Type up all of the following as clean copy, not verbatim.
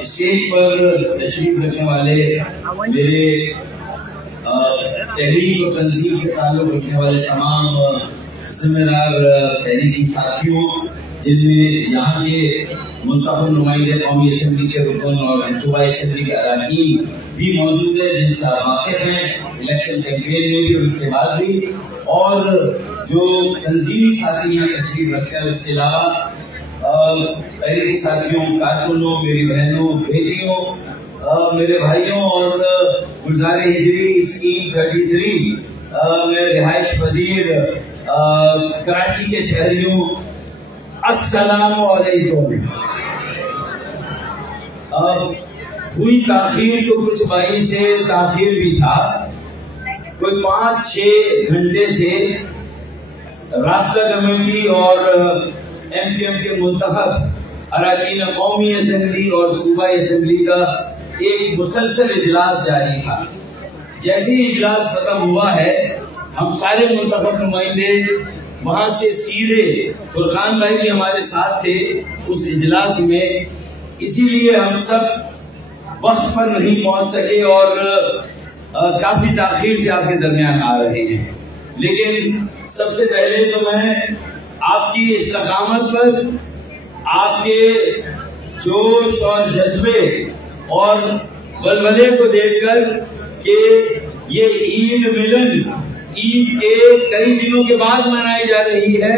Stage پر تشریف رکھنے والے میرے تحریک و تنظیم سے تعلق رکھنے والے تمام ذمہ دار تحریکی ساتھیوں، جن میں یہاں کے منتخب نمائندے قومی اسمبلی کے رکن اور صوبائی اسمبلی کے اراکین بھی موجود ہیں، جن سے واقف ہیں الیکشن کیمپین میں بھی اور اس کے بعد بھی، اور جو تنظیمی ساتھی ہیں تشریف رکھتے ہیں، اس کے علاوہ تحریکی ساتھیوں، کارکنوں، میری بہنوں، بیٹیوں، میرے بھائیوں اور گلزار ہجری اسکیم 33 میں رہائش پذیر کراچی کے شہریوں، السلام علیکم۔ ہوئی تاخیر تو کچھ بھائی سے تاخیر بھی تھا، کوئی 5-6 گھنٹے سے رابطہ کمیٹی اور ایم پی ایم کے منتخب اراکین قومی اسمبلی اور صوبائی اسمبلی کا ایک مسلسل اجلاس جاری تھا۔ جیسے ہی اجلاس ختم ہوا ہے، ہم سارے منتخب نمائندے وہاں سے سیدھے، فرقان بھائی بھی ہمارے ساتھ تھے اس اجلاس میں، اسی لیے ہم سب وقت پر نہیں پہنچ سکے اور کافی تاخیر سے آپ کے درمیان آ رہے ہیں۔ لیکن سب سے پہلے تو میں آپ کی استقامت پر، آپ کے جوش اور جذبے اور ولولے کو دیکھ کر کہ یہ عید ملن عید کے کئی دنوں کے بعد منائی جا رہی ہے،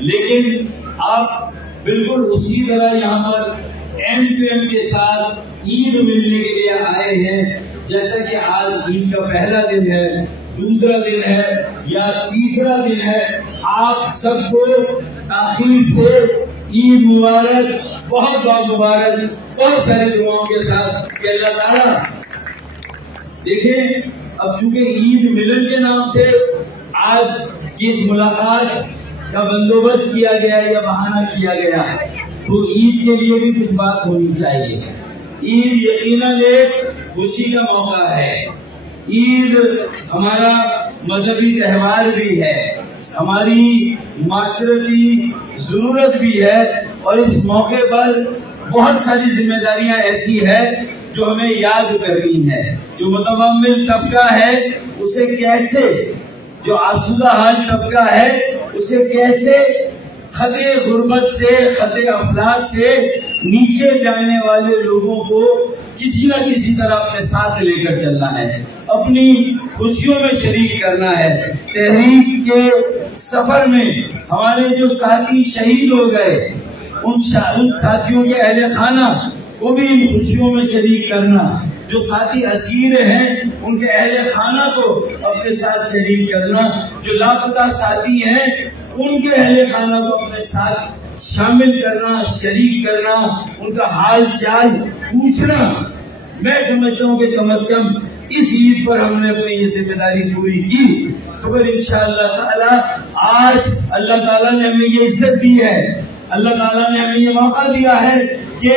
لیکن آپ بالکل اسی طرح یہاں پر ایم پی ایم کے ساتھ عید ملنے کے لیے آئے ہیں، جیسا کہ آج عید کا پہلا دن ہے، دوسرا دن ہے یا تیسرا دن ہے۔ آپ سب کو تاخیر سے عید مبارک، بہت بہت مبارک، بہت سارے دعاؤں کے ساتھ کہ اللہ تعالیٰ دیکھیں، اب چونکہ عید ملن کے نام سے آج اس ملاقات کا بندوبست کیا گیا یا بہانہ کیا گیا، تو عید کے لیے بھی کچھ بات ہونی چاہیے۔ عید یقیناً ایک خوشی کا موقع ہے، عید ہمارا مذہبی تہوار بھی ہے، ہماری معاشرتی ضرورت بھی ہے، اور اس موقع پر بہت ساری ذمہ داریاں ایسی ہیں جو ہمیں یاد کرنی ہے۔ جو متمول طبقہ ہے اسے کیسے، جو آسودہ حال طبقہ ہے اسے کیسے خطے غربت سے، خطے افلاس سے نیچے جانے والے لوگوں کو کسی نہ کسی طرح اپنے ساتھ لے کر چلنا ہے، اپنی خوشیوں میں شریک کرنا ہے۔ تحریک کے سفر میں ہمارے جو ساتھی شہید ہو گئے، ان ساتھیوں کے اہل خانہ کو بھی ان خوشیوں میں شریک کرنا، جو ساتھی اسیر ہیں ان کے اہل خانہ کو اپنے ساتھ شریک کرنا، جو لاپتہ ساتھی ہیں ان کے اہل خانہ کو اپنے ساتھ شامل کرنا، شریک کرنا، ان کا حال چال پوچھنا۔ میں سمجھتا ہوں کہ کم از کم اس عید پر ہم نے اپنی یہ ذمہ داری پوری کی، تو پھر انشاءاللہ تعالی آج اللہ تعالیٰ نے ہمیں یہ عزت دی ہے، اللہ تعالیٰ نے ہمیں یہ موقع دیا ہے کہ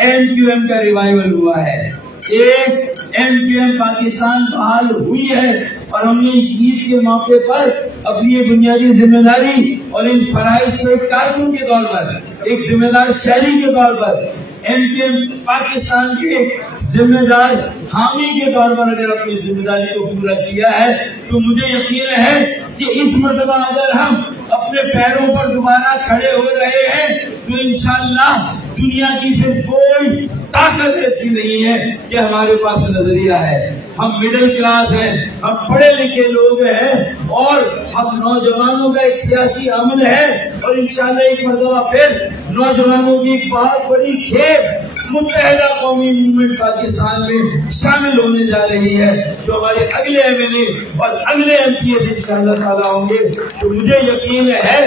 ایم کیو ایم کا ریوائیول ہوا ہے، ایک ایم کیو ایم پاکستان بحال ہوئی ہے، اور ہم نے اس عید کے موقع پر اپنی یہ بنیادی ذمہ داری اور ان فرائض کو ایک کارکن کے طور پر، ایک ذمہ دار شہری کے طور پر، ایم کیو ایم پاکستان کے ذمہ دار حامی کے طور پر اگر اپنی ذمہ داری کو پورا کیا ہے، تو مجھے یقین ہے کہ اس مرتبہ اگر ہم اپنے پیروں پر دوبارہ کھڑے ہو رہے ہیں تو انشاءاللہ دنیا کی پھر کوئی طاقت ایسی نہیں ہے کہ ہمارے پاس نظریہ ہے۔ ہم مڈل کلاس ہیں، ہم پڑھے لکھے لوگ ہیں، اور ہم نوجوانوں کا ایک سیاسی عمل ہے، اور انشاءاللہ ایک مرتبہ پھر نوجوانوں کی ایک بہت بڑی کھیپ متحدہ قومی موومنٹ پاکستان میں شامل ہونے جا رہی ہے، جو ہمارے اگلے ایم ایل اے اور اگلے ایم پی ایس انشاءاللہ تعالیٰ ہوں گے۔ تو مجھے یقین ہے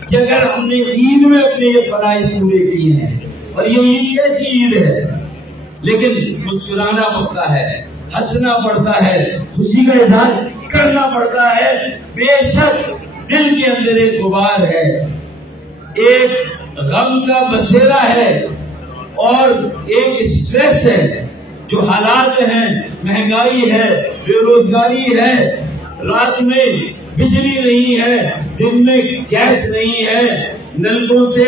کہ اگر ہم نے عید میں اپنے یہ فرائض پورے کیے ہیں، اور یہ عید کیسی عید ہے، لیکن مسکرانا پڑتا ہے، ہنسنا پڑتا ہے، خوشی کا اظہار کرنا پڑتا ہے۔ بے شک دل کے اندر ایک غبار ہے، ایک غم کا بسیرا ہے، اور ایک اسٹریس ہے، جو حالات ہیں، مہنگائی ہے، بے روزگاری ہے، رات میں بجلی نہیں ہے، دن میں گیس نہیں ہے، نلکوں سے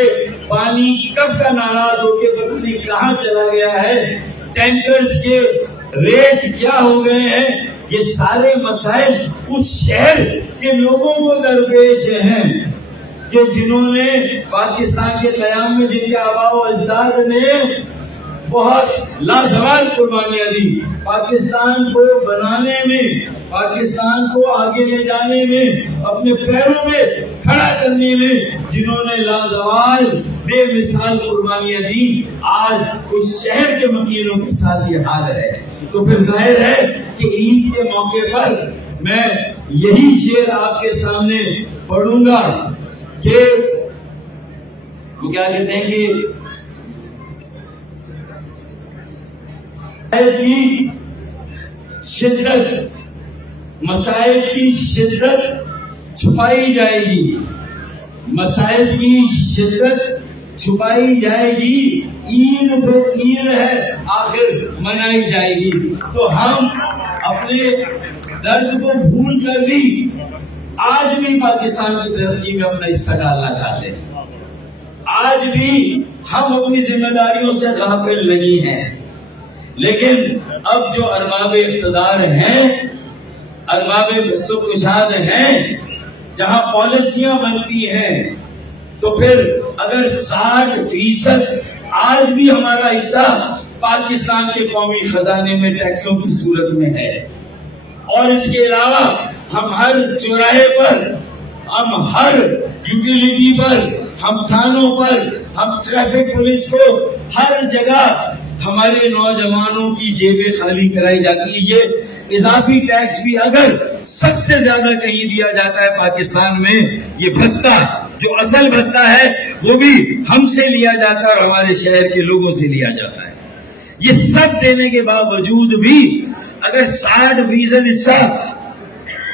پانی کب کا ناراض ہو کے پتہ نہیں کہاں چلا گیا ہے، ٹینکرز کے ریٹ کیا ہو گئے ہیں، یہ سارے مسائل اس شہر کے لوگوں کو درپیش ہیں کہ جنہوں نے پاکستان کے قیام میں، جن کے آباء و اجداد نے بہت لازوال قربانیاں دی، پاکستان کو بنانے میں، پاکستان کو آگے لے جانے میں، اپنے پیروں میں کھڑا کرنے میں جنہوں نے لازوال بے مثال قربانیاں دی، آج اس شہر کے مکینوں کے ساتھ یہ حال ہے۔ تو پھر ظاہر ہے کہ عید کے موقع پر میں یہی شعر آپ کے سامنے پڑھوں گا کہ وہ کیا کہتے ہیں کہ مسائل کی شدت چھپائی جائے گی، مسائل کی شدت چھپائی جائے گی، عید پہ عید ہے آخر منائی جائے گی۔ تو ہم اپنے درد کو بھول کر بھی آج بھی پاکستان کی ترقی میں اپنا حصہ ڈالنا چاہتے ہیں، آج بھی ہم اپنی ذمہ داریوں سے غافل نہیں ہیں، لیکن اب جو ارباب اقتدار ہیں، ارباب بست و کشاد ہیں، جہاں پالیسیاں بنتی ہیں، تو پھر اگر 60% آج بھی ہمارا حصہ پاکستان کے قومی خزانے میں ٹیکسوں کی صورت میں ہے، اور اس کے علاوہ ہم ہر چوراہے پر، ہم ہر یوٹیلیٹی پر، ہم تھانوں پر، ہم ٹریفک پولیس کو ہر جگہ ہمارے نوجوانوں کی جیبیں خالی کرائی جاتی ہے۔ یہ اضافی ٹیکس بھی اگر سب سے زیادہ کہیں دیا جاتا ہے پاکستان میں، یہ بھتہ جو اصل بھتہ ہے وہ بھی ہم سے لیا جاتا ہے اور ہمارے شہر کے لوگوں سے لیا جاتا ہے۔ یہ سب دینے کے باوجود بھی اگر 60% حصہ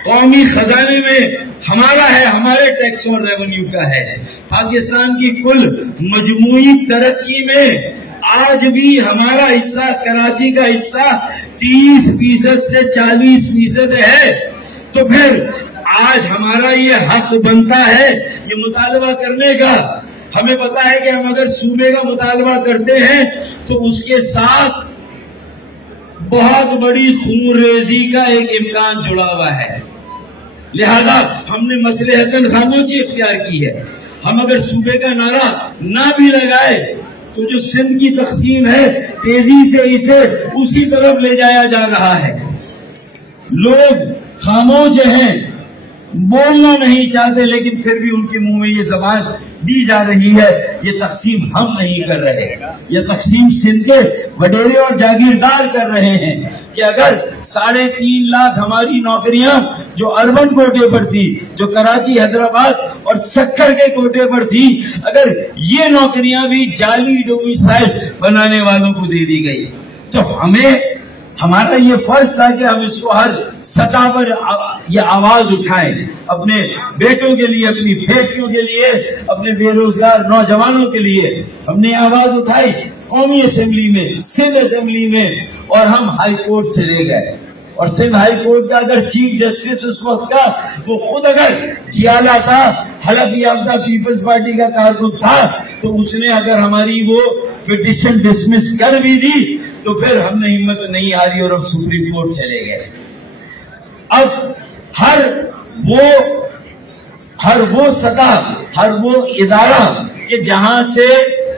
قومی خزانے میں ہمارا ہے، ہمارے ٹیکسوں اور ریونیو کا ہے، پاکستان کی کل مجموعی ترقی میں آج بھی ہمارا حصہ، کراچی کا حصہ 30% سے 40% ہے، تو پھر آج ہمارا یہ حق بنتا ہے یہ مطالبہ کرنے کا۔ ہمیں پتا ہے کہ ہم اگر صوبے کا مطالبہ کرتے ہیں تو اس کے ساتھ بہت بڑی خون ریزی کا ایک امکان جڑا ہوا ہے، لہذا ہم نے مصلحتاً خاموشی اختیار کی ہے۔ ہم اگر صوبے کا نعرہ نہ بھی لگائے تو جو سندھ کی تقسیم ہے تیزی سے اسے اسی طرف لے جایا جا رہا ہے۔ لوگ خاموش ہیں، بولنا نہیں چاہتے، لیکن پھر بھی ان کے منہ میں یہ زبان دی جا رہی ہے یہ تقسیم ہم نہیں کر رہے، یہ تقسیم سندھ کے وڈیرے اور جاگیردار کر رہے ہیں کہ اگر 3.5 لاکھ ہماری نوکریاں جو اربن کوٹے پر تھی، جو کراچی، حیدرآباد اور سکر کے کوٹے پر تھی، اگر یہ نوکریاں بھی جعلی ڈومیسائل بنانے والوں کو دے دی گئی تو ہمارا یہ فرض تھا کہ ہم اس کو ہر سطح پر یہ آواز اٹھائیں، اپنے بیٹوں کے لیے، اپنی بیٹیوں کے لیے، اپنے بے روزگار نوجوانوں کے لیے ہم نے آواز اٹھائی قومی اسمبلی میں، سندھ اسمبلی میں، اور ہم ہائی کورٹ چلے گئے۔ اور سندھ ہائی کورٹ کا اگر چیف جسٹس اس وقت کا وہ خود اگر جیالہ تھا، حلف یافتہ پیپلز پارٹی کا کارکن تھا، تو اس نے اگر ہماری وہ پٹیشن ڈسمس کر بھی دی تو پھر ہم نے ہمت نہیں ہاری اور ہم سپریم کورٹ چلے گئے۔ اب ہر وہ سطح، ہر وہ ادارہ کہ جہاں سے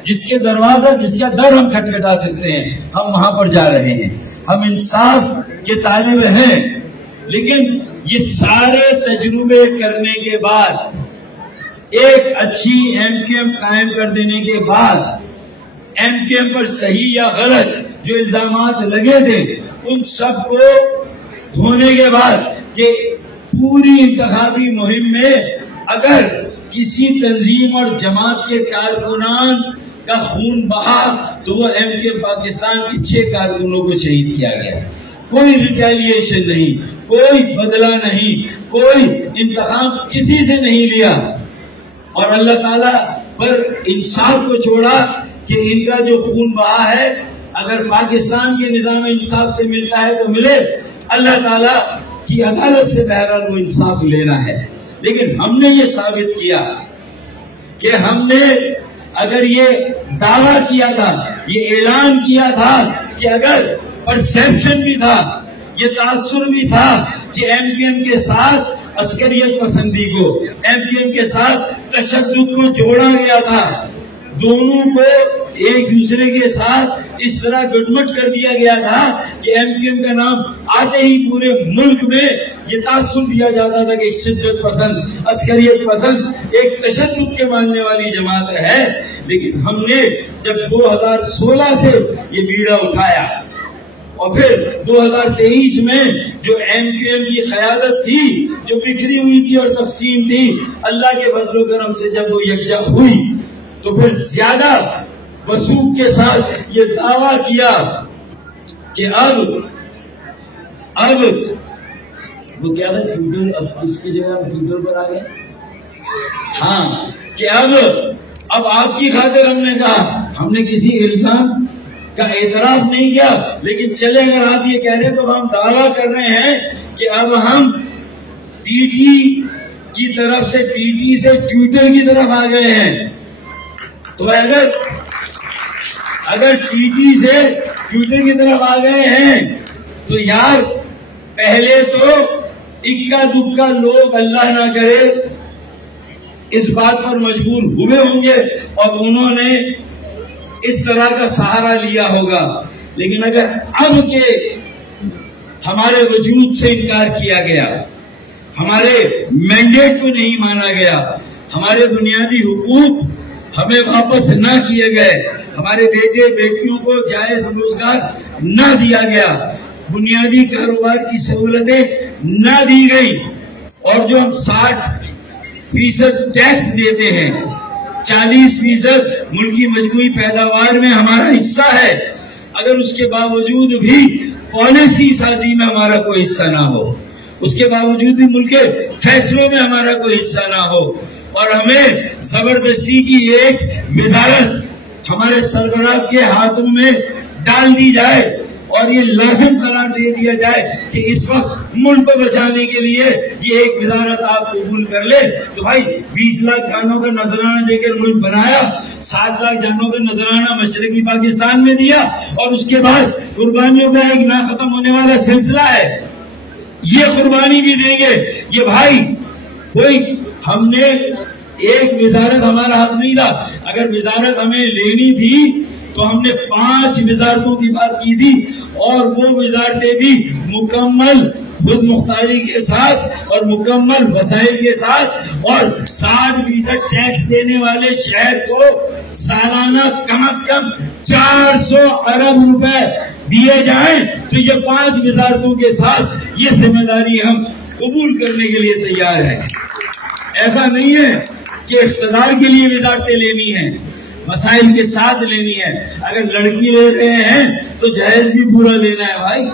جس کے دروازہ، جس کا در ہم کھٹکھٹا سکتے ہیں، ہم وہاں پر جا رہے ہیں۔ ہم انصاف کے طالب ہیں، لیکن یہ سارے تجربے کرنے کے بعد، ایک اچھی ایم کیو ایم قائم کر دینے کے بعد، ایم کیو ایم پر صحیح یا غلط جو الزامات لگے تھے ان سب کو دھونے کے بعد کہ پوری انتخابی مہم میں اگر کسی تنظیم اور جماعت کے کارکنان کا خون بہا تو وہ ایم کیو ایم پاکستان کی 6 کارکنوں کو شہید کیا گیا۔ کوئی ریٹیلیشن نہیں، کوئی بدلہ نہیں، کوئی انتقام کسی سے نہیں لیا، اور اللہ تعالیٰ پر انصاف کو چھوڑا کہ ان کا جو خون بہا ہے اگر پاکستان کے نظام انصاف سے ملتا ہے تو ملے، اللہ تعالیٰ کی عدالت سے بہرحال وہ انصاف لینا ہے۔ لیکن ہم نے یہ ثابت کیا کہ ہم نے اگر یہ دعویٰ کیا تھا، یہ اعلان کیا تھا کہ اگر پرسیپشن بھی تھا، یہ تاثر بھی تھا کہ ایم کیو ایم کے ساتھ عسکریت پسندی کو، ایم کیو ایم کے ساتھ تشدد کو جوڑا گیا تھا، دونوں کو ایک دوسرے کے ساتھ اس طرح گٹمٹ کر دیا گیا تھا کہ ایم کیو ایم کا نام آتے ہی پورے ملک میں یہ تاثر دیا جاتا تھا کہ ایک شدت پسند، عسکریت پسند، ایک تشدد کے ماننے والی جماعت ہے۔ لیکن ہم نے جب 2016 سے یہ بیڑا اٹھایا اور پھر 2023 میں جو ایم کیو ایم کی قیادت تھی، جو بکھری ہوئی تھی اور تقسیم تھی، اللہ کے فضل و کرم سے جب وہ یکجا ہوئی تو پھر زیادہ وثوق کے ساتھ یہ دعویٰ کیا کہ اب وہ کیا ہے ٹویٹر، اب اس کی جگہ ہم ٹویٹر پر آ گئے، ہاں کہ اب آپ کی خاطر ہم نے کہا، ہم نے کسی الزام کا اعتراف نہیں کیا، لیکن چلے اگر آپ یہ کہہ رہے تو ہم دعویٰ کر رہے ہیں کہ اب ہم ٹی ٹی کی طرف سے، ٹی ٹی سے ٹویٹر کی طرف آ گئے ہیں۔ تو اگر ٹی ٹی سے ٹویٹر کی طرف آ گئے ہیں تو یار پہلے تو اکا دکا لوگ اللہ نہ کرے اس بات پر مجبور ہوئے ہوں گے اور انہوں نے اس طرح کا سہارا لیا ہوگا، لیکن اگر اب کے ہمارے وجود سے انکار کیا گیا، ہمارے مینڈیٹ کو نہیں مانا گیا، ہمارے بنیادی حقوق ہمیں واپس نہ کیے گئے، ہمارے بیٹے بیٹیوں کو جائز روزگار نہ دیا گیا، بنیادی کاروبار کی سہولتیں نہ دی گئی، اور جو ہم 60% ٹیکس دیتے ہیں، 40% ملکی مجموعی پیداوار میں ہمارا حصہ ہے، اگر اس کے باوجود بھی پالیسی سازی میں ہمارا کوئی حصہ نہ ہو، اس کے باوجود بھی ملک کے فیصلوں میں ہمارا کوئی حصہ نہ ہو، اور ہمیں زبردستی کی ایک وزارت ہمارے سربراہ کے ہاتھوں میں ڈال دی جائے اور یہ لازم قرار دے دیا جائے کہ اس وقت ملک کو بچانے کے لیے یہ ایک وزارت آپ قبول کر لے، تو بھائی 20 لاکھ جانوں کا نذرانہ دے کر ملک بنایا، 7 لاکھ جانوں کا نذرانہ مشرقی پاکستان میں دیا، اور اس کے بعد قربانیوں کا ایک نہ ختم ہونے والا سلسلہ ہے، یہ قربانی بھی دیں گے۔ یہ بھائی کوئی ہم نے ایک وزارت ہمارا حق نہیں تھا، اگر وزارت ہمیں لینی تھی تو ہم نے 5 وزارتوں کی بات کی تھی، اور وہ وزارتیں بھی مکمل خود مختاری کے ساتھ اور مکمل وسائل کے ساتھ، اور 60% ٹیکس دینے والے شہر کو سالانہ کم از کم 400 ارب روپے دیے جائیں، تو یہ 5 وزارتوں کے ساتھ یہ ذمہ داری ہم قبول کرنے کے لیے تیار ہیں۔ ایسا نہیں ہے کہ اقتدار کے لیے وزارتیں لینی ہیں، مسائل کے ساتھ لینی ہے، اگر لڑکی لے رہے ہیں تو جہیز بھی پورا لینا ہے بھائی،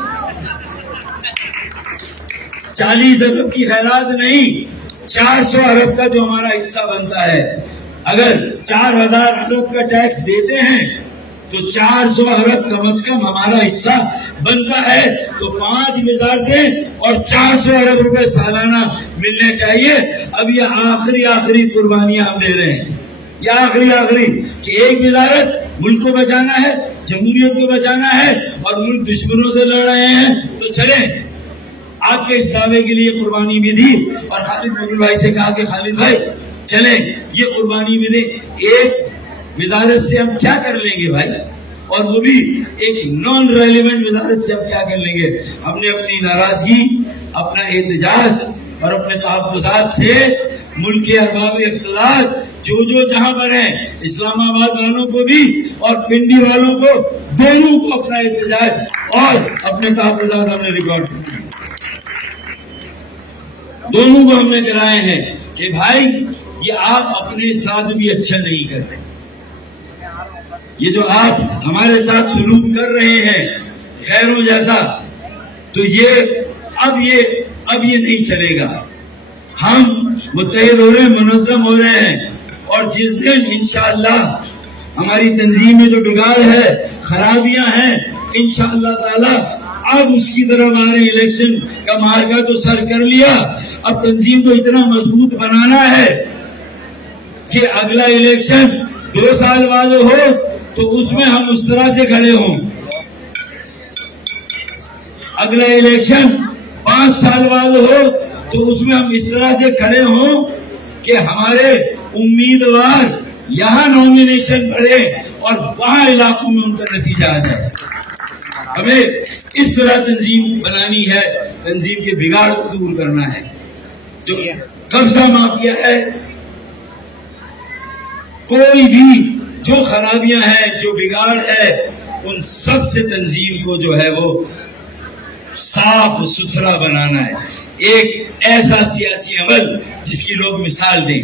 40 ارب کی خیرات نہیں، 400 ارب کا جو ہمارا حصہ بنتا ہے، اگر 4000 ارب کا ٹیکس دیتے ہیں تو 400 ارب کم از کم ہمارا حصہ بنتا ہے، تو 5 وزارتیں اور 400 ارب روپے سالانہ ملنے چاہیے۔ اب یہ آخری قربانیاں ہم دے رہے ہیں، یہ آخری کہ ایک وزارت ملک کو بچانا ہے، جمہوریت کو بچانا ہے، اور ملک دشمنوں سے لڑ رہے ہیں، تو چلیں آپ کے اس دعوے کے لیے قربانی بھی دی، اور خالد مغل بھائی سے کہا کہ خالد بھائی چلیں یہ قربانی بھی دیں، ایک وزارت سے ہم کیا کر لیں گے بھائی، اور وہ بھی ایک نان ریلیونٹ وزارت سے ہم کیا کر لیں گے۔ ہم نے اپنی ناراضگی، اپنا احتجاج اور اپنے تحفظات سے ملک کے ارباب اختیار جو جہاں پر ہیں، اسلام آباد والوں کو بھی اور پنڈی والوں کو، دونوں کو اپنا احتجاج اور اپنے تحفظات ہم نے ریکارڈ کیے، دونوں کو ہم نے کرائے ہیں کہ بھائی یہ آپ اپنے ساتھ بھی اچھا نہیں کر رہے، یہ جو آپ ہمارے ساتھ سلوک کر رہے ہیں خیروں جیسا، تو اب یہ نہیں چلے گا، ہم متحد ہو رہے ہیں، منظم ہو رہے ہیں، اور جس دن انشاءاللہ ہماری تنظیم میں جو بگاڑ ہے، خرابیاں ہیں، انشاءاللہ تعالی اب اس کی طرف ہمارے الیکشن کا مارکا تو سر کر لیا، اب تنظیم کو اتنا مضبوط بنانا ہے کہ اگلا الیکشن 2 سال بعد ہو تو اس میں ہم اس طرح سے کھڑے ہوں. اگلا الیکشن 5 سال بعد ہو تو اس میں ہم اس طرح سے کھڑے ہوں کہ ہمارے امیدوار یہاں نامینیشن بڑھے اور وہاں علاقوں میں ان کا نتیجہ آ جائے. ہمیں اس طرح تنظیم بنانی ہے، تنظیم کے بگاڑ کو دور کرنا ہے. جو قبضہ مافیا ہے، کوئی بھی جو خرابیاں ہیں، جو بگاڑ ہے، ان سب سے تنظیم کو جو ہے وہ صاف ستھرا بنانا ہے. ایک ایسا سیاسی عمل جس کی لوگ مثال دیں،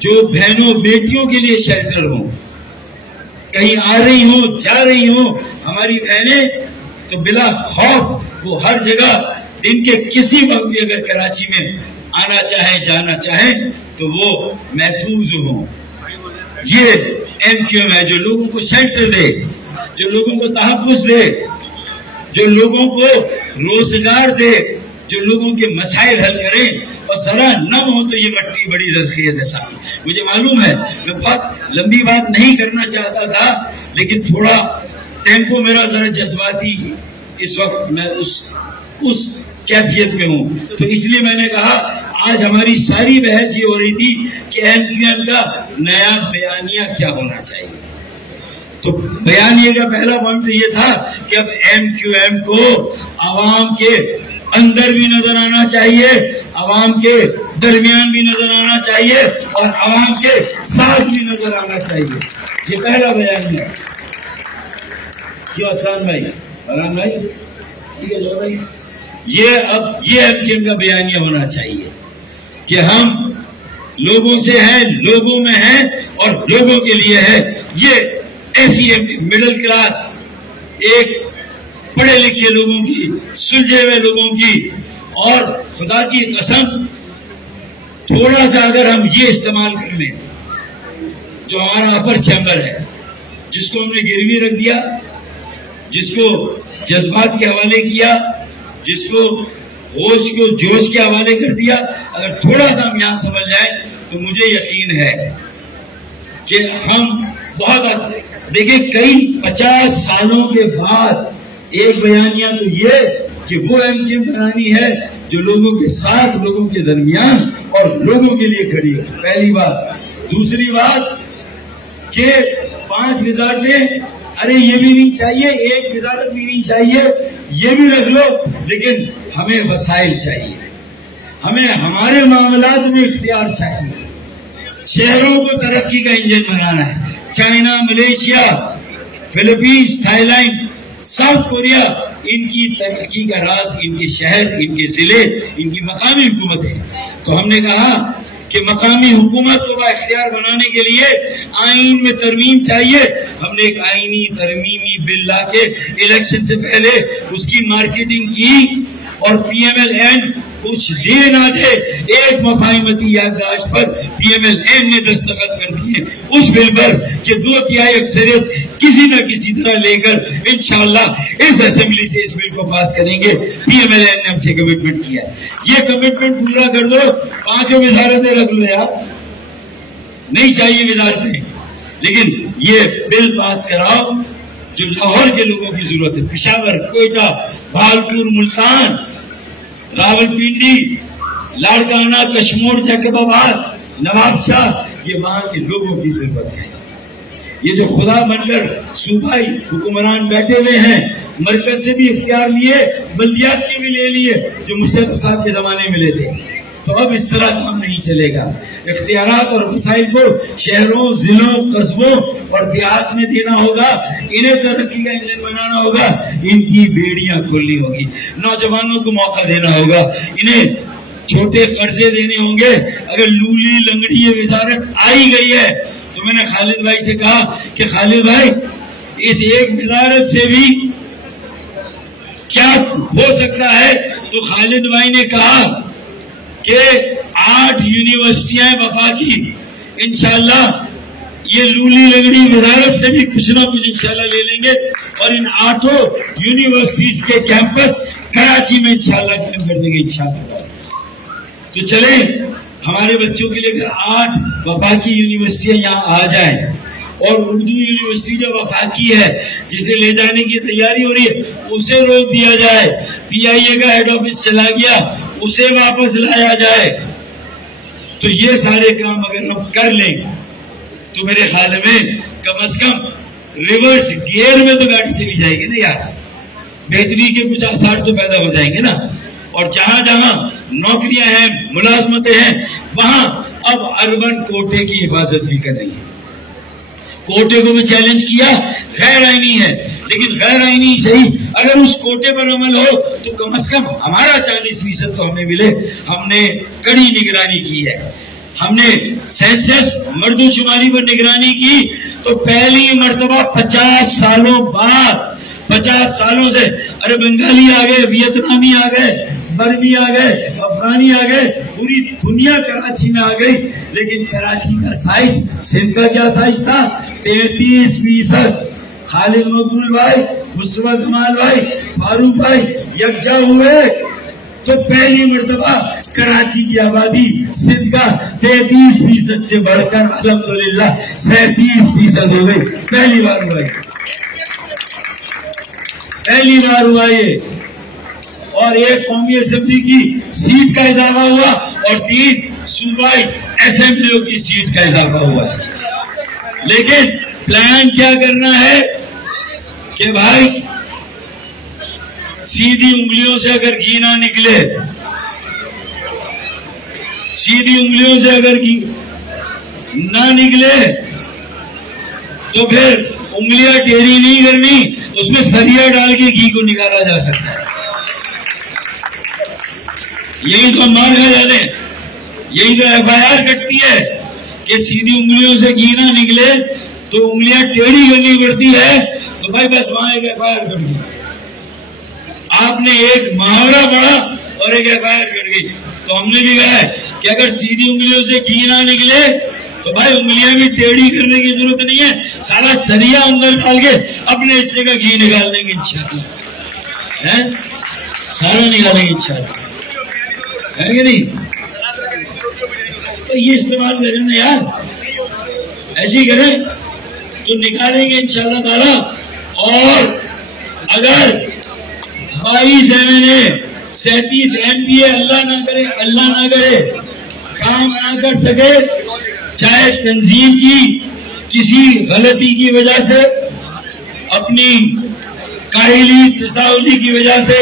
جو بہنوں بیٹیوں کے لیے شیلٹر ہوں، کہیں آ رہی ہوں جا رہی ہوں ہماری بہنیں تو بلا خوف وہ ہر جگہ ان کے کسی وقت بھی اگر کراچی میں آنا چاہیں جانا چاہیں تو وہ محفوظ ہوں. یہ ایم کیو ایم ہے جو لوگوں کو شیلٹر دے، جو لوگوں کو تحفظ دے، جو لوگوں کو روزگار دے، جو لوگوں کے مسائل حل کریں. اور ذرا نم ہو تو یہ مٹی بڑی زرخیز ہے. صاحب مجھے معلوم ہے میں بہت لمبی بات نہیں کرنا چاہتا تھا، لیکن تھوڑا ٹیمپو میرا ذرا جذباتی اس وقت میں اس کیفیت میں ہوں، تو اس لیے میں نے کہا آج ہماری ساری بحث یہ ہو رہی تھی کہ ایم کیو ایم کا نیا بیانیہ کیا ہونا چاہیے. تو بیانیے کا پہلا پوائنٹ یہ تھا کہ اب ایم کیو ایم کو عوام کے اندر بھی نظر آنا چاہیے، عوام کے درمیان بھی نظر آنا چاہیے اور عوام کے ساتھ بھی نظر آنا چاہیے. یہ پہلا بیانیہ ہے. کیوں آسان بھائی، فرحان بھائی، ٹھیک ہے جو بھائی، یہ اب یہ ایم کیو ایم کا بیانیہ ہونا چاہیے کہ ہم لوگوں سے ہیں، لوگوں میں ہیں اور لوگوں کے لیے ہے. یہ ایسی مڈل کلاس، ایک پڑھے لکھے لوگوں کی، سلجھے ہوئے لوگوں کی، اور خدا کی قسم تھوڑا سا اگر ہم یہ استعمال کر لیں جو ہمارا اپر چیمبر ہے، جس کو ہم نے گروی رکھ دیا، جس کو جذبات کے حوالے کیا، جس کو ہوش کو جوش کے حوالے کر دیا، اگر تھوڑا سا ہم یہاں سمجھ جائیں تو مجھے یقین ہے کہ ہم بہت دیکھیں کئی 50 سالوں کے بعد ایک بیانیہ تو یہ کہ وہ ایم کیو ایم بنانی ہے جو لوگوں کے ساتھ، لوگوں کے درمیان اور لوگوں کے لیے کھڑی ہے. پہلی بات. دوسری بات کہ 5 وزارتیں، ارے یہ بھی نہیں چاہیے، 1 وزارت بھی نہیں چاہیے، یہ بھی رکھ لو، لیکن ہمیں وسائل چاہیے، ہمیں ہمارے معاملات میں اختیار چاہیے. شہروں کو ترقی کا انجن بنانا ہے. China, Malaysia, Philippines, Thailand, South Korea, ان کی ترقی کا راز ان کے شہر، ان کے ضلع، ان کی مقامی حکومت ہے. تو ہم نے کہا کہ مقامی حکومت کو با اختیار بنانے کے لیے آئین میں ترمیم چاہیے. ہم نے ایک آئینی ترمیمی بل لا کے الیکشن سے پہلے اس کی مارکیٹنگ کی اور پی ایم ایل این کچھ دے نہ دے ایک مفاہمتی یادداشت پر پی ایم ایل این نے دستخط کر دیے اس بل پر کہ 2/3 اکثریت کسی نہ کسی طرح لے کر انشاءاللہ اس اسمبلی سے اس بل کو پاس کریں گے. پی ایم ایل این نے ہم سے کمٹمنٹ کیا. یہ کمٹمنٹ پورا کر دو. 5 وزارتیں رکھ لو یار، نہیں چاہیے وزارتیں، لیکن یہ بل پاس کراؤ جو لاہور کے لوگوں کی ضرورت ہے. پشاور، کوئٹہ، بھاگلپور، ملتان، راول پنڈی، لاڑکانہ، کشمور، جیکب آباد، نواب شاہ، یہ وہاں کے لوگوں کی ضرورت ہے. یہ جو خدا بن کر صوبائی حکمران بیٹھے ہوئے ہیں، مرکز سے بھی اختیار لیے، بلدیات کے بھی لے لیے جو مشرف صاحب کے زمانے میں لیتے. تو اب اس طرح کام نہیں چلے گا. اختیارات اور وسائل کو شہروں، ضلعوں، قصبوں اور دیہات میں دینا ہوگا. انہیں ترقی کا انجن بنانا ہوگا. ان کی بیڑیاں کھولنی ہوگی. نوجوانوں کو موقع دینا ہوگا. انہیں چھوٹے قرضے دینے ہوں گے. اگر لولی لنگڑی یہ وزارت آئی گئی ہے تو میں نے خالد بھائی سے کہا کہ خالد بھائی اس ایک وزارت سے بھی کیا ہو سکتا ہے؟ تو خالد بھائی نے کہا کہ 8 یونیورسٹیاں وفاقی انشاءاللہ یہ لولی لنگڑی وزارت سے بھی کچھ نہ کچھ انشاءاللہ لے لیں گے اور ان 8 یونیورسٹیز کے کیمپس کراچی میں انشاءاللہ قائم کر دیں گے انشاءاللہ. تو چلیں ہمارے بچوں کے لیے اگر 8 وفاقی یونیورسٹیاں یہاں آ جائیں اور اردو یونیورسٹی جو وفاقی ہے جسے لے جانے کی تیاری ہو رہی ہے اسے روک دیا جائے، پی آئی اے کا ہیڈ آفس چلا گیا اسے واپس لایا جائے. تو یہ سارے کام اگر ہم کر لیں تو میرے خیال میں کم از کم ریورس گیئر میں تو گاڑی چلی جائے گی نا یار، بہتری کے کچھ آثار تو پیدا ہو جائیں گے نا. اور جہاں جہاں نوکریاں ہیں، ملازمتیں ہیں، وہاں اب اربن کوٹے کی حفاظت بھی کریں گے. کوٹے کو بھی چیلنج کیا، غیر آئینی ہے لیکن غیر آئینی صحیح، اگر اس کوٹے پر عمل ہو تو کم از کم ہمارا 40% تو ہمیں ملے. ہم نے کڑی نگرانی کی ہے، ہم نے سینسس مردم شماری پر نگرانی کی تو پہلی مرتبہ 50 سالوں بعد، 50 سالوں سے ارے بنگالی آ گئے، ویتنامی آ گئے، برمی آ گئے، افغانی آ گئے، پوری دنیا کراچی میں آ گئی. لیکن کراچی کا سائز، سندھ کا کیا سائز تھا؟ 33%. خالد مقبول بھائی، مصطفیٰ کمال بھائی، فاروق بھائی یکجا ہوئے تو پہلی مرتبہ کراچی کی آبادی سندھ کا 33% سے بڑھ کر الحمدللہ 37% ہو گئی. پہلی بار ہوا یہ، پہلی بار ہوا یہ. اور ایک قومی اسمبلی کی سیٹ کا اضافہ ہوا اور 3 صوبائی اسمبلیوں کی سیٹ کا اضافہ ہوا ہے. لیکن پلان کیا کرنا ہے کہ بھائی سیدھی انگلیوں سے اگر گھی نہ نکلے، سیدھی انگلیوں سے اگر گھی نہ نکلے تو پھر انگلیاں ٹیڑھی نہیں کرنی، اس میں سریا ڈال کے گھی کو نکالا جا سکتا ہے. یہی تو مار کھا جاتے ہیں، یہی تو ایف آئی آر کٹتی ہے کہ سیدھی انگلیوں سے گھی نہ نکلے تو انگلیاں ٹیڑھی کرنی پڑتی ہے. تو بھائی بس وہاں ایک ایف آئی آر کٹ گئی، آپ نے ایک محاورہ پڑھا اور ایک ایف آئی آر کٹ گئی. تو ہم نے بھی کہا ہے کہ اگر سیدھی انگلیوں سے گھی نہ نکلے تو بھائی انگلیاں بھی ٹیڑھی کرنے کی ضرورت نہیں ہے، سارا سریا اندر ڈال کے اپنے حصے کا گھی نکال دیں گے انشاءاللہ، سارا نکالیں گے انشاءاللہ، ہے کہ نہیں؟ تو یہ استعمال کریں نا یار، ایسے ہی کریں تو نکالیں گے انشاءاللہ تعالی. اور اگر 22 MNA 37 MPA اللہ نہ کرے کام نہ کر سکے، چاہے تنظیم کی کسی غلطی کی وجہ سے، اپنی کاہلی تساہلی کی وجہ سے،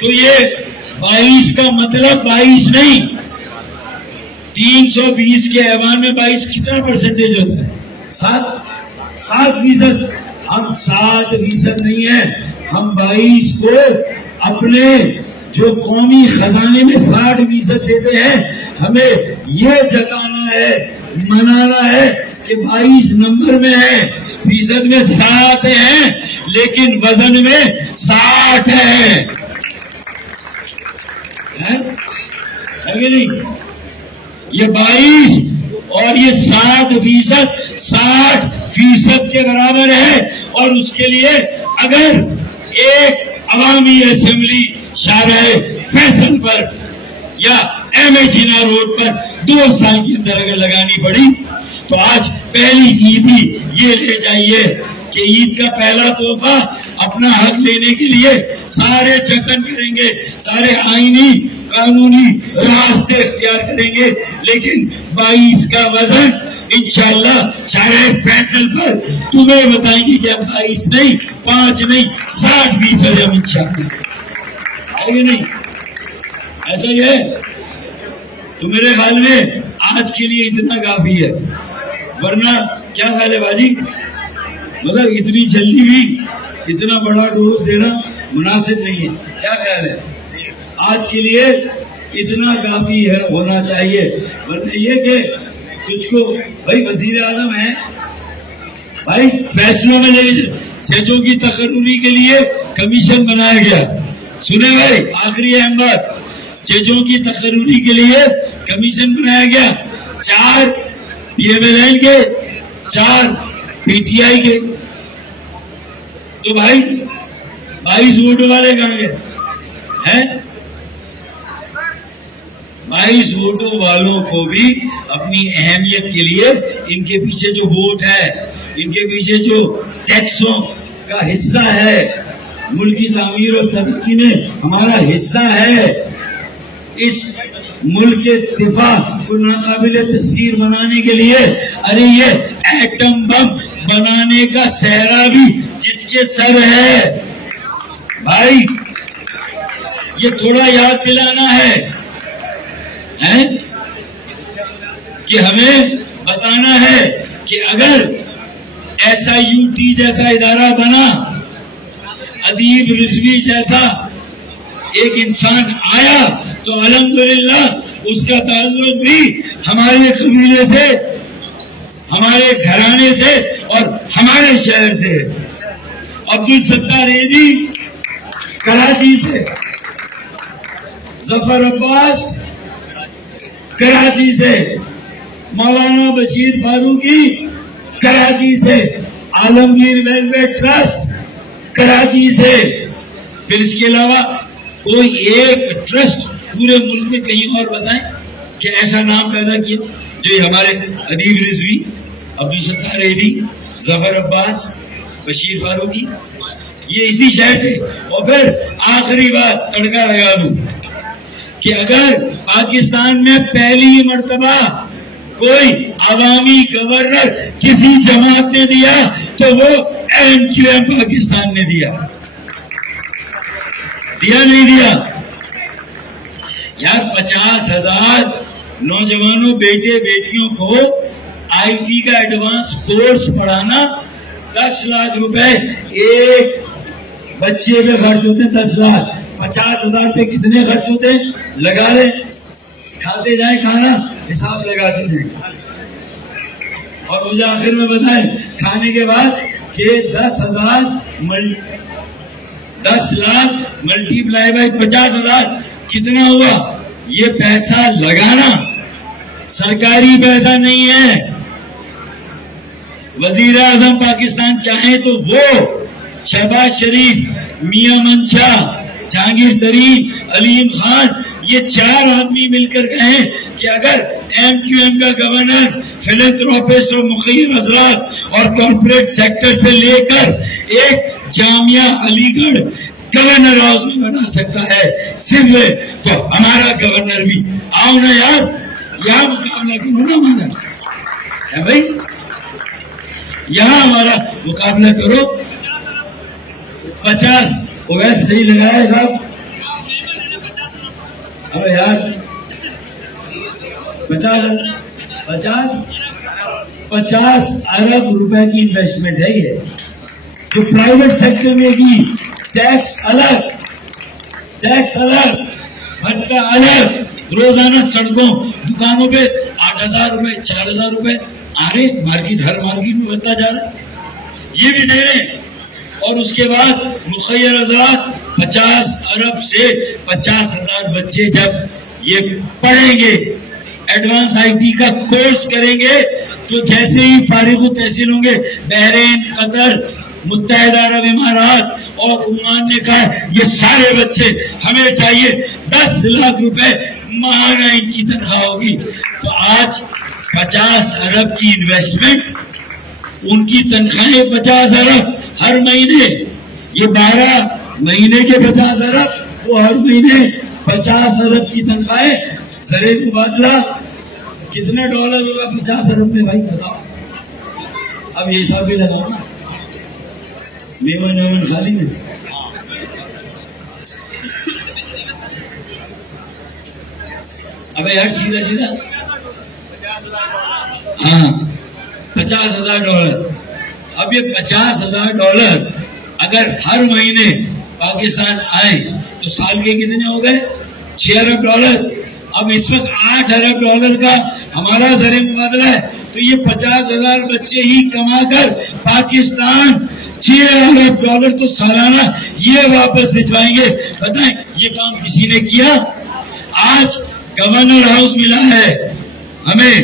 تو یہ 22 کا مطلب 22 نہیں، 320 کے ایوان میں 22 کتنا پرسنٹیج ہوتا ہے؟ 7%. ہم 7% نہیں ہیں، ہم 22 کو اپنے جو قومی خزانے میں 60% دیتے ہیں. ہمیں یہ جتانا ہے، منانا ہے کہ 22 نمبر میں ہے، فیصد میں 7 ہیں لیکن وزن میں 60 ہے. نہیں، یہ 22 اور یہ 7%، 60% کے برابر ہے. اور اس کے لیے اگر ایک عوامی اسمبلی شارع فیصل پر یا ایم اے جینا روڈ پر 2 سال کے اندر اگر لگانی پڑی تو آج پہلی عید ہی یہ لے جائیے کہ عید کا پہلا تحفہ اپنا حق لینے کے لیے سارے جتن کریں گے، سارے آئینی قانونی راستے اختیار کریں گے، لیکن 22 کا وزن انشاءاللہ شارع فیصل پر تمہیں بتائیں گے کہ 22 نہیں، 5 نہیں، 60% ہم انشاءاللہ آئے گے. نہیں ایسا ہی ہے. تو میرے خیال میں آج کے لیے اتنا کافی ہے، ورنہ کیا خیال ہے باجی؟ مگر اتنی جلدی بھی اتنا بڑا ڈوز دینا مناسب نہیں ہے. کیا خیال ہے؟ آج کے لیے اتنا کافی ہے، ہونا چاہیے. ورنہ یہ کہ تجھ کو بھائی وزیر اعظم ہے، بھائی فیصلوں میں ججوں کی تقرری کے لیے کمیشن بنایا گیا. سنیں بھائی، آخری اہم بات، ججوں کی تقرری کے لیے کمیشن بنایا گیا، 4 پی ایم ایل این کے، 4 پی ٹی آئی کے. تو بھائی 22 ووٹوں والے کہاں گئے ہیں؟ 22 ووٹوں والوں کو بھی اپنی اہمیت کے لیے ان کے پیچھے جو ووٹ ہے، ان کے پیچھے جو ٹیکسوں کا حصہ ہے، ملک کی تعمیر اور ترقی میں ہمارا حصہ ہے، اس ملک کے دفاع کو ناقابل تسخیر بنانے کے لیے، ارے یہ ایٹم بم بنانے کا صحرا بھی جس کے سر ہے بھائی، یہ تھوڑا یاد دلانا ہے کہ ہمیں بتانا ہے کہ اگر SIUT جیسا ادارہ بنا، ادیب رضوی جیسا ایک انسان آیا، تو الحمدللہ اس کا تعلق بھی ہمارے قبیلے سے، ہمارے گھرانے سے اور ہمارے شہر سے۔ عبدالستار ایدھی کراچی سے، ظفر عباس کراچی سے، مولانا بشیر فاروقی کراچی سے، عالمگیر ویلفیئر ٹرسٹ کراچی سے۔ پھر اس کے علاوہ کوئی ایک ٹرسٹ پورے ملک میں کہیں اور بتائیں کہ ایسا نام پیدا کیا جو یہ ہمارے ادیب رضوی، عبدالستار ایدھی، ظفر عباس، بشیر فاروقی، یہ اسی شہر سے۔ اور پھر آخری بات تڑکا لگا دوں کہ اگر پاکستان میں پہلی مرتبہ کوئی عوامی گورنر کسی جماعت نے دیا تو وہ MQM پاکستان نے دیا نہیں دیا؟ یار 50,000 نوجوانوں بیٹے بیٹیوں کو IT کا ایڈوانس کورس پڑھانا، 10 لاکھ روپے ایک بچے پہ خرچ ہوتے ہیں، 10 لاکھ، 50,000 پہ کتنے خرچ ہوتے ہیں؟ لگا لیں، کھاتے جائیں کھانا، حساب لگاتے جائیں، اور مجھے آخر میں بتائیں کھانے کے بعد کہ 10 لاکھ ملٹی پلائی بائی 50,000 کتنا ہوا؟ یہ پیسہ لگانا سرکاری پیسہ نہیں ہے۔ وزیر اعظم پاکستان چاہیں تو وہ شہباز شریف، میاں منشا، جہانگیر ترین، علیم خان، یہ 4 آدمی مل کر کہیں کہ اگر MQM کا گورنر فلنتھروپسٹ اور مخیر حضرات اور کارپوریٹ سیکٹر سے لے کر ایک جامعہ علی گڑھ گورنر ہاؤس میں بنا سکتا ہے صرف، تو ہمارا گورنر بھی آؤ نا یار، یہاں مقابلہ کرو نا ہمارا بھائی، یہاں ہمارا مقابلہ کرو۔ 50 اویس صحیح لگایا صاحب؟ اب یار 50 ارب روپے کی انویسٹمنٹ ہے یہ، جو پرائیویٹ سیکٹر میں بھی ٹیکس الگ، بھٹا الگ، روزانہ سڑکوں دکانوں پہ 8,000 روپے 4,000 روپے آ رہے، مارکیٹ ہر مارکیٹ میں بڑھتا جا رہا ہے، یہ بھی دے رہے ہیں۔ اور اس کے بعد مخیر حضرات 50 ارب سے 50,000 بچے جب یہ پڑھیں گے، ایڈوانس IT کا کورس کریں گے، تو جیسے ہی فارغ التحصیل ہوں گے، بحرین، قطر، متحدہ عرب امارات اور عمان نے کہا یہ سارے بچے ہمیں چاہیے، 10 لاکھ روپے ماہانہ ان کی تنخواہ ہوگی۔ تو آج 50 ارب کی انویسٹمنٹ، ان کی تنخواہیں 50 ارب ہر مہینے، یہ 12 مہینے کے 50 ارب، وہ ہر مہینے 50 ارب کی تنخواہیں، زر مبادلہ کتنے ڈالر ہوگا 50 ارب میں بھائی بتاؤ؟ اب یہ حساب بھی لگاؤ نا، میمن خالی میں۔ اب یار سیدھا ہاں 50,000 ڈالر۔ اب یہ 50,000 ڈالر اگر ہر مہینے پاکستان آئے تو سال کے کتنے ہو گئے؟ 6 ارب ڈالر۔ اب اس وقت 8 ارب ڈالر کا ہمارا زر مبادلہ ہے، تو یہ 50,000 بچے ہی کما کر پاکستان 6 ارب ڈالر تو سالانہ یہ واپس بھجوائیں گے۔ بتائیں یہ کام کسی نے کیا؟ آج گورنر ہاؤس ملا ہے ہمیں،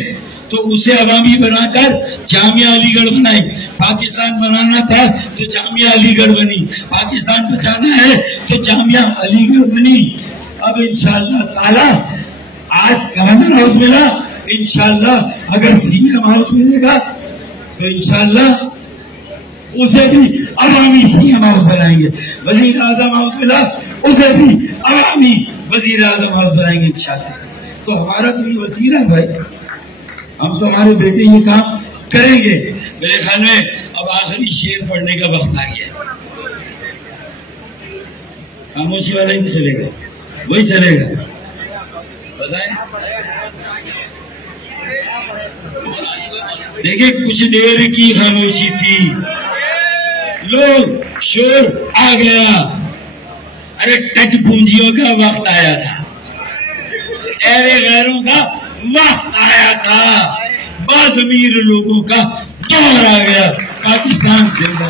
تو اسے عوامی بنا کر جامعہ علی گڑھ بنائی۔ پاکستان بنانا تھا تو جامعہ علی گڑھ بنی، پاکستان بچانا ہے تو جامعہ علی گڑھ بنی۔ اب انشاءاللہ تعالی آج گورنر ہاؤس ملا انشاءاللہ اگر سی ایم ہاؤس ملے گا تو انشاءاللہ اسے بھی عوامی سی ایم ہاؤس بنائیں گے. وزیر اعظم ہاؤس ملا اسے بھی عوامی وزیر اعظم ہاؤس بنائیں گے انشاءاللہ. تو ہمارا تو یہ وزیر ہے بھائی, ہم تو ہمارے بیٹے یہ کام کریں گے. میرے خیال میں اب آخری شعر پڑھنے کا وقت آ گیا. خاموشی والا ہی نہیں چلے گا, وہی چلے گا. بتائیں دیکھیں کچھ دیر کی خاموشی تھی, لوگ شور آ گیا. ارے ٹچ پونجیوں کا وقت آیا تھا, ایرے غیروں کا وقت آیا تھا, باضمیر لوگوں کا دور آ گیا. پاکستان زندہ.